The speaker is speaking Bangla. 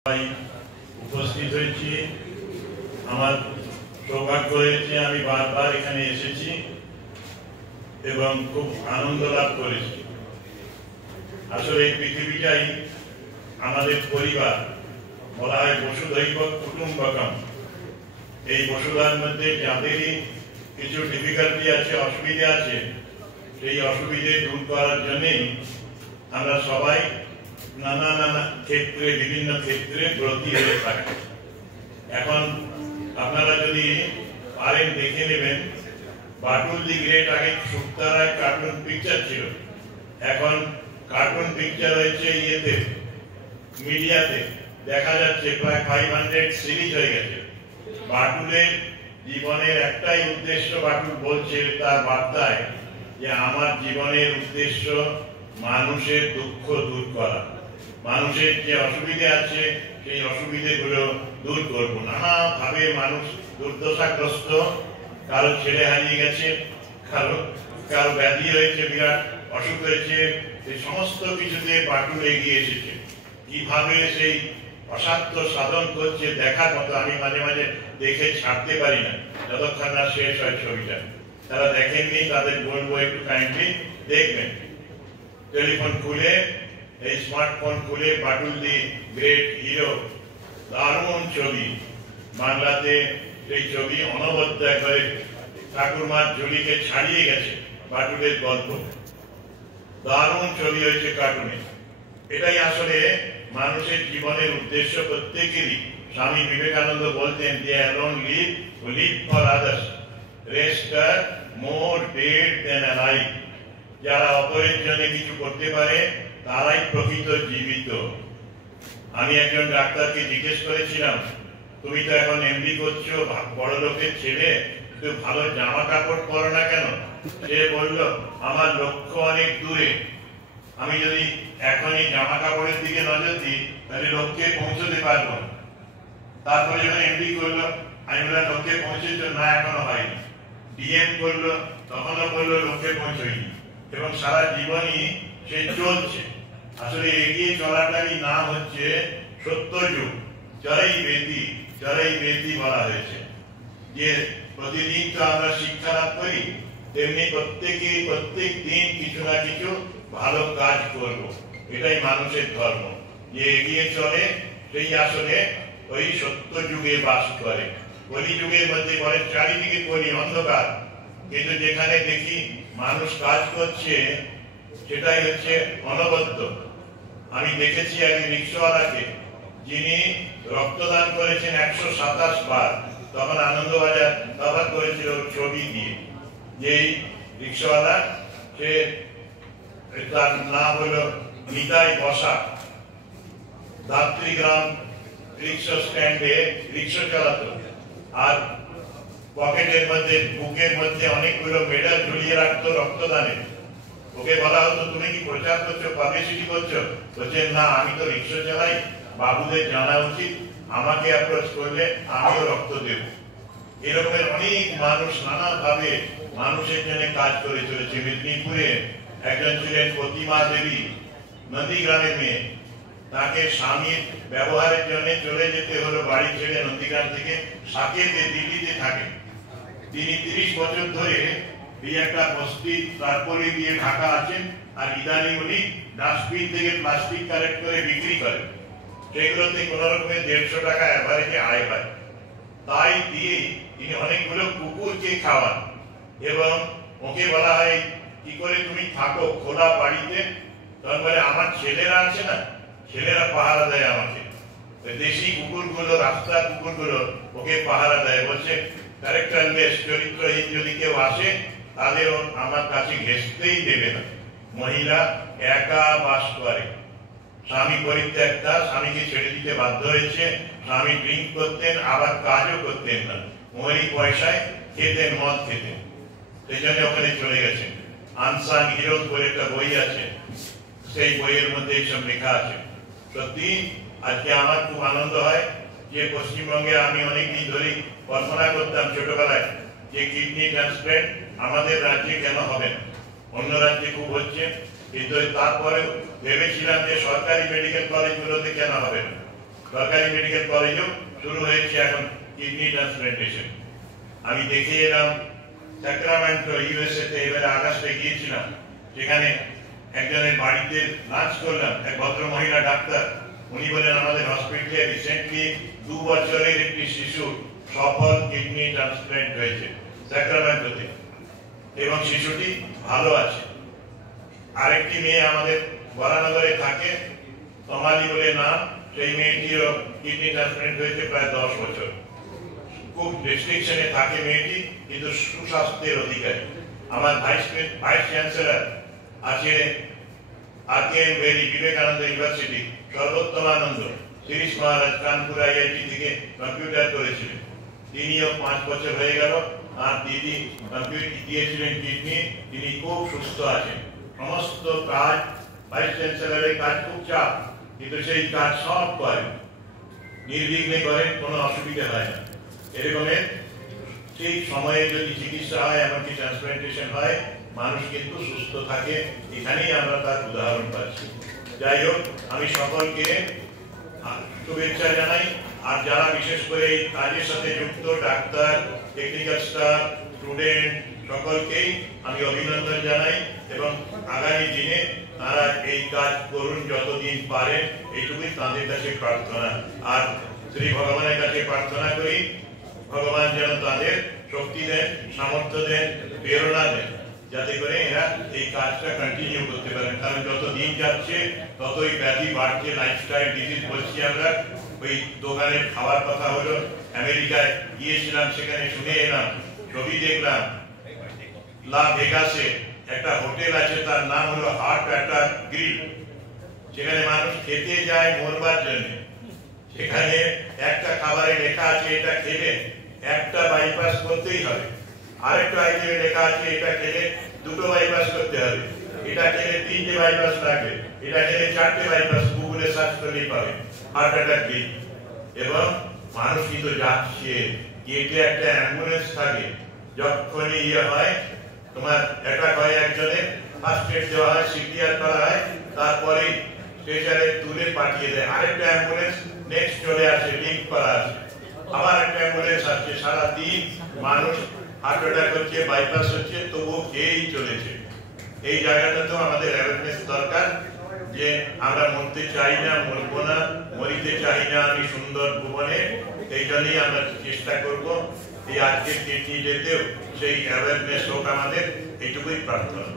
উপস্থিত হয়েছি। আমার সৌভাগ্য হয়েছে, আমি বারবার এখানে এসেছি এবং খুব আনন্দ লাভ করেছি। আসলে এই পৃথিবীটাই আমাদের পরিবার, বলা হয় বসুধৈব কুটুম্বকম। এই বসুধার মধ্যে যাদেরই কিছু ডিফিকাল্টি আছে, অসুবিধা আছে, সেই অসুবিধে দূর করার জন্যই আমরা সবাই নানা নানা ক্ষেত্রে, বিভিন্ন ক্ষেত্রে ব্রতী হয়ে থাকি। এখন আপনারা যদি পারেন দেখে নেবেন, বাটুল দি গ্রেট আগে শুক্তারায় কার্টুন পিকচার ছিল, এখন কার্টুন পিকচার হয়েছে ইয়েতে, মিডিয়াতে দেখা যাচ্ছে প্রায় 500 সিরিজ হয়ে গেছে। বাটুলের জীবনের একটাই উদ্দেশ্য, বাটুল বলছে তার বার্তায় যে আমার জীবনের উদ্দেশ্য মানুষের দুঃখ দূর করা, মানুষের যে অসুবিধে আছে সেই অসুবিধেগুলো দূর করব। নানাভাবে মানুষ দুর্দশাগ্রস্ত, কারো ছেলে হারিয়ে গেছে, কারো ব্যাধি হয়েছে, বিরাট অসুখ হয়েছে, এই সমস্ত কিছুতে বাটুল এগিয়ে এসেছে। কিভাবে সেই অসাধ্য সাধন করছে দেখার মতো। আমি মাঝে মাঝে দেখে ছাড়তে পারি না যতক্ষণ না শেষ হয় ছবিটা। তারা দেখেননি তাদের বলবো একটু কাইন্ডলি দেখবেন। টেলিফোন খুলে, এই স্মার্টফোন খুলে বাটুল দি গ্রেট হিরো, দারুণ ছবি। বাংলাতে সেই ছবি অনবদ্য একবারে ঠাকুরমার ঝুলিকে ছাড়িয়ে গেছে। বাটুলের গল্প দারুণ ছবি হয়েছে কার্টুনে। এটাই আসলে মানুষের জীবনের উদ্দেশ্য প্রত্যেকেরই। স্বামী বিবেকানন্দ বলতেন যে alone live for others, rest are more dead than alive। যারা অপরের জন্য কিছু করতে পারে তারাই প্রকৃত জীবিত। আমি একজন ডাক্তারকে জিজ্ঞেস করেছিলাম, তুমি তো এখন এমডি করছো, বড় লোকের ছেলে, তুই ভালো জামা কাপড় পরো না কেন? সে বলল, আমার লক্ষ্য অনেক দূরে, আমি যদি এখনই জামা কাপড়ের দিকে নজর দিই তাহলে লক্ষ্যে পৌঁছতে পারবো। তারপরে যখন এমডি করলো, আমি বললাম লক্ষ্যে পৌঁছেছো? না, এখনো হয়নি। ডিএম করলো, তখনও বললো লক্ষ্যে পৌঁছয়নি। এবং সারা জীবনই সে চলছে। আসলে এগিয়ে চলাটারই নাম হচ্ছে সত্যযুগ। চড়াই বেদি বলা হয়েছে যে প্রতিদিন তো আমরা শিক্ষা লাভ করি, তেমনি প্রত্যেক দিন কিছু না কিছু ভালো কাজ করব। এটাই মানুষের ধর্ম, যে এগিয়ে চলে সেই আসলে ওই সত্য যুগে বাস করে। কলি যুগের মধ্যে পরে চারিদিকে কলি অন্ধকার, কিন্তু যেখানে দেখি মানুষ কাজ করছে সেটাই হচ্ছে অনবদ্য। আমি দেখেছি এক রিক্সাওয়ালাকে, যিনি রক্তদান করেছেন 127 বার। তখন আনন্দবাজার কভার করেছিল ছবি দিয়ে। যেই রিক্সাওয়ালা, সে তার নাম হলো নিতাই বসাক, দাত্রীগ্রাম রিক্সা স্ট্যান্ডে রিক্সা চালাতো। আর পকেটের মধ্যে, বুকের মধ্যে অনেকগুলো মেডেল ঝুলিয়ে রাখতো রক্তদানে। ওকে বলা হতো, তুমি কি প্রচার করছো, পাবলিসিটি করছো? বলছে, না, আমি তো রিক্সা চালাই, বাবুদের জানা উচিত, আমাকে অ্যাপ্রোচ করলে আমিও রক্ত দেব। এরকমের অনেক মানুষ নানাভাবে মানুষের জন্য কাজ করে চলেছে। মেদিনীপুরে একজন ছিলেন প্রতিমা দেবী, নন্দীগ্রামের মেয়ে। তাকে স্বামীর ব্যবহারের জন্য চলে যেতে হলো বাড়ি ছেড়ে নন্দীগ্রাম থেকে, সাকেতে দিল্লিতে থাকে। তিনি 30 বছর ধরে এই একটা বস্তি তারপরে দিয়ে ঢাকা আছেন। আর ইদানিং উনি ডাস্টবিন থেকে প্লাস্টিক কালেক্ট করে বিক্রি করেন। সেগুলোতে কোন রকমের 150 টাকা এভারেজে আয় হয়। তাই দিয়ে তিনি অনেকগুলো কুকুরকে খাওয়ান। এবং ওকে বলা হয়, কি করে তুমি থাকো খোলা বাড়িতে? তখন বলে, আমার ছেলেরা আছে না, ছেলেরা পাহারা দেয় আমাকে। দেশি কুকুরগুলো, রাস্তার কুকুরগুলো ওকে পাহারা দেয়। বলছে, ক্যারেক্টারলেস, চরিত্রহীন যদি কেউ আসে তাদের আমার কাছে ঘেঁষতেই দেবে না। মহিলা একা বাস করে, স্বামী পরিত্যক্তা, স্বামীকে ছেড়ে দিতে বাধ্য হয়েছে। স্বামী ড্রিঙ্ক করতেন, আবার কাজও করতেন না, ওই পয়সায় খেতেন, মদ খেতেন। সেই জন্য ওখানে চলে গেছেন। আনসাং হিরোজ বলে একটা বই আছে, সেই বইয়ের মধ্যে এইসব লেখা আছে। সত্যি আজকে আমার খুব আনন্দ হয় যে পশ্চিমবঙ্গে আমি অনেকদিন ধরেই কল্পনা করতাম ছোটবেলায় যে কিডনি ট্রান্সপ্লান্ট আমাদের রাজ্যে কেন হবে না, অন্য রাজ্যে খুব হচ্ছে। কিন্তু তারপরে ভেবেছিলাম যে সরকারি মেডিকেল কলেজগুলোতে কেন হবে না। সরকারি মেডিকেল কলেজেও শুরু হয়েছে এখন কিডনি ট্রান্সপ্লান্টেশন। আমি দেখে এলাম স্যাক্রামেন্টো ইউএসএ তে, এবারে আগস্টে গিয়েছিলাম, সেখানে একজনের বাড়িতে লাঞ্চ করলাম, এক ভদ্র মহিলা ডাক্তার, উনি বলেন আমাদের হসপিটালে রিসেন্টলি 2 বছরের একটি শিশু সফল কিডনি ট্রান্সপ্লান্ট হয়েছে স্যাক্রামেন্টোতে এবং শিশুটি ভালো আছে। আরেকটি মেয়ে আমাদের বরানগরে থাকে, তমালি বলে নাম, সেই মেয়েটিরও কিডনি ট্রান্সপ্লান্ট হয়েছে প্রায় 10 বছর। খুব রেস্ট্রিকশনে থাকে মেয়েটি, কিন্তু সুস্বাস্থ্যের অধিকারী। আমার ভাইস চ্যান্সেলর আছে আরকেএম ভেরি, বিবেকানন্দ ইউনিভার্সিটি, সর্বোত্তমানন্দ, শিরিষ মহারাজ কানপুর আইআইটি থেকে কম্পিউটার করেছিলেন, তিনিও 5 বছর হয়ে গেল। আর দিদি কম্পিউটার দিয়েছিলেন কিডনি, তিনি খুব সুস্থ আছেন। সমস্ত কাজ ভাইস চ্যান্সেলরের কাজ খুব চাপ, কিন্তু সেই কাজ সব করেন, নির্বিঘ্নে করেন, কোনো অসুবিধা হয় না। এরকমের ঠিক সময়ে যদি চিকিৎসা হয়, এমনকি ট্রান্সপ্লান্টেশন হয়, মানুষ কিন্তু সুস্থ থাকে। এখানেই আমরা তার উদাহরণ পাচ্ছি। যাই হোক, আমি সকলকে শুভেচ্ছা জানাই। আর যারা বিশেষ করে এই কাজের সাথে যুক্ত, ডাক্তার, টেকনিক্যাল স্টাফ, স্টুডেন্ট, সকলকেই আমি অভিনন্দন জানাই এবং আগামী দিনে তারা এই কাজ করুন যতদিন পারেন, এইটুকুই তাদের কাছে প্রার্থনা। আর শ্রী ভগবানের কাছে প্রার্থনা করি, ভগবান যেন তাদের শক্তি দেন, সামর্থ্য দেন, প্রেরণা দেন, যাতে করে এরা এই কাজটা কন্টিনিউ করতে পারেন। কারণ যত দিন যাচ্ছে ততই ব্যাধি বাড়ছে, লাইফস্টাইল ডিজিজ বলছি আমরা। ওই দোকানের খাওয়ার কথা হলো, আমেরিকায় গিয়েছিলাম, সেখানে শুনে এলাম, ছবি দেখলাম, লা ভেগাসে একটা হোটেল আছে, তার নাম হলো হার্ট অ্যাটাক গ্রিল। সেখানে মানুষ খেতে যায় মরবার জন্য। সেখানে একটা খাবারে লেখা আছে এটা খেলে একটা বাইপাস করতেই হবে, আরেকটা আইটেমে লেখা আছে এটা খেলে 2টো বাইপাস করতে হবে, এটা খেলে 3টে বাইপাস লাগবে, এটা খেলে 4টে বাইপাস। গুগলে সার্চ করলেই পাবে হার্ট অ্যাটাক গ্রিল। এবং মানুষ কিন্তু যাচ্ছে, গেটে একটা অ্যাম্বুলেন্স থাকে, যখনই ইয়ে হয়, তোমার অ্যাটাক হয়, একজনের ফার্স্ট এড দেওয়া হয়, সিপিআর করা হয়, তারপরে স্ট্রেচারে তুলে পাঠিয়ে দেয়। আরেকটা অ্যাম্বুলেন্স নেক্সট চলে আসে, লিঙ্ক করা আছে, আবার একটা অ্যাম্বুলেন্স আসছে। সারাদিন মানুষ হার্ট অ্যাটাক হচ্ছে, বাইপাস হচ্ছে, তবুও খেয়েই চলেছে। এই জায়গাটাতেও আমাদের অ্যাওয়ারনেস দরকার, যে আমরা মরতে চাই না, মরবো না, মরিতে চাই না আমি সুন্দর ভুবনে। এই জন্যই আমরা চেষ্টা করব এই আজকের কিডনি ডেতেও সেই অ্যাওয়ারনেস হোক আমাদের, এইটুকুই প্রার্থনা।